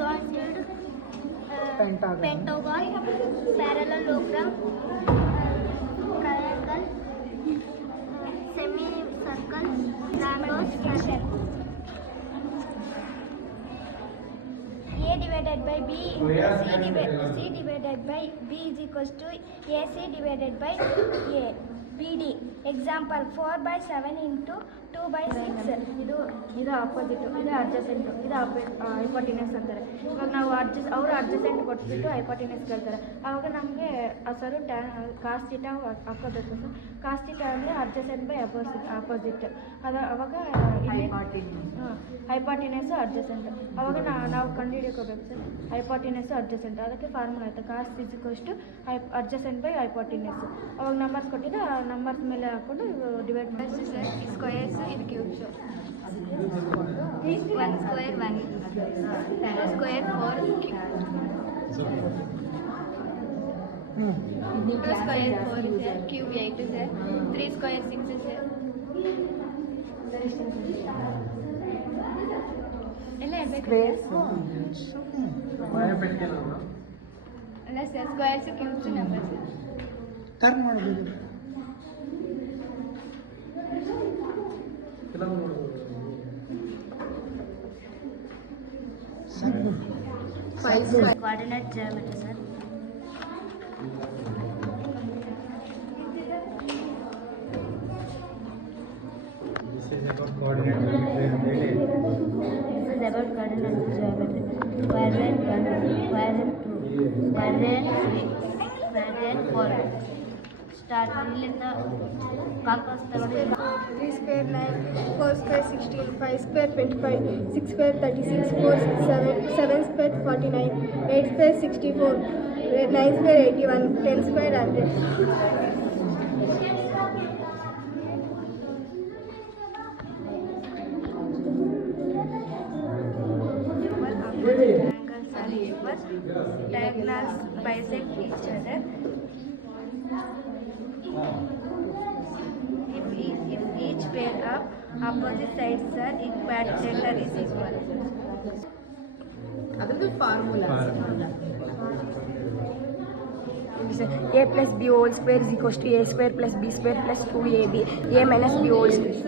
solid pentagon, parallelogram, triangle, semicircle, rhombus, circle. A divided by B into C divided by B is equals to AC divided by A. BD. Example 4/7 into 2/6. ಇದು ಆಪೋಸಿಟ್, ಇದು ಅಡ್ಜಸೆಂಟ್, ಇದು ಹೈಪೋಟಿನಸ್ ಅಂತಾರೆ. ಇವಾಗ ನಾವು ಅವರು ಅಡ್ಜಸೆಂಟ್ ಕೊಟ್ಬಿಟ್ಟು ಹೈಪೋಟಿನಸ್ ಕೇಳ್ತಾರೆ. ಆವಾಗ ನಮಗೆ ಸರು ಕಾಸ್ ಥೀಟಾ ಹಾಕೋಬೇಕು ಸರ್. ಕಾಸ್ ಥೀಟಾ ಅಂದರೆ ಅಡ್ಜಸೆಂಟ್ ಬೈ ಆಪೋಸಿಟ್. ಅವಾಗ ಇಲ್ಲಿ ಹೈಪೋಟಿನಸ್ ಅಡ್ಜಸೆಂಟ್. ಅವಾಗ ನಾವು ಕಂಡುಹಿಡಿಯೋಕೋಬೇಕು ಸರ್ ಹೈಪೋಟಿನಸ್ ಅಡ್ಜಸೆಂಟ್. ಅದಕ್ಕೆ ಫಾರ್ಮುಲಾ ಆಯಿತು ಕಾಸ್ ಇಸ್ ಅಡ್ಜಸೆಂಟ್ ಬೈ ಹೈಪೋಟಿನಸ್. ಅವಾಗ ನಂಬರ್ಸ್ ಕೊಟ್ಟಿದ್ದು ಆ ನಂಬರ್ಸ್ ಮೇಲೆ ಹಾಕ್ಕೊಂಡು ಡಿವೈಡ್ ಮಾಡಿ ಸರ್ ಸ್ಕ್ವೇರ್ಸ್ ಇದು ಕ್ಯೂಬ್ಸ್ 1 square 1 2 square 4 2 square 4 is cube 8 is 3 square 6 is ಎಲ್ಲ ಇರಬೇಕು ಅಲ್ಲ sir squares cubes numbers turn ಮಾಡಬಹುದು. Coordinate geometry, sir. This is about coordinate geometry. This is about coordinate geometry. Quadrant 1, quadrant 2, quadrant 3, quadrant 4. Start ಇಲ್ಲಿಂದ ಕಾಲ್ಕಾಸ್ ತಗೊಂಡು 3 square 9 4 square 16 5 square 25 6 square 36 4 7 7 square 49 8 square 64 9 square 81 10 square 100. angles are equal, diagonals bisect each other. If each pair of opposite sides are equal, center is equal. ಅದಕ್ಕೆ formula A plus B whole square is equals to A square plus B square plus 2AB. A minus B whole square.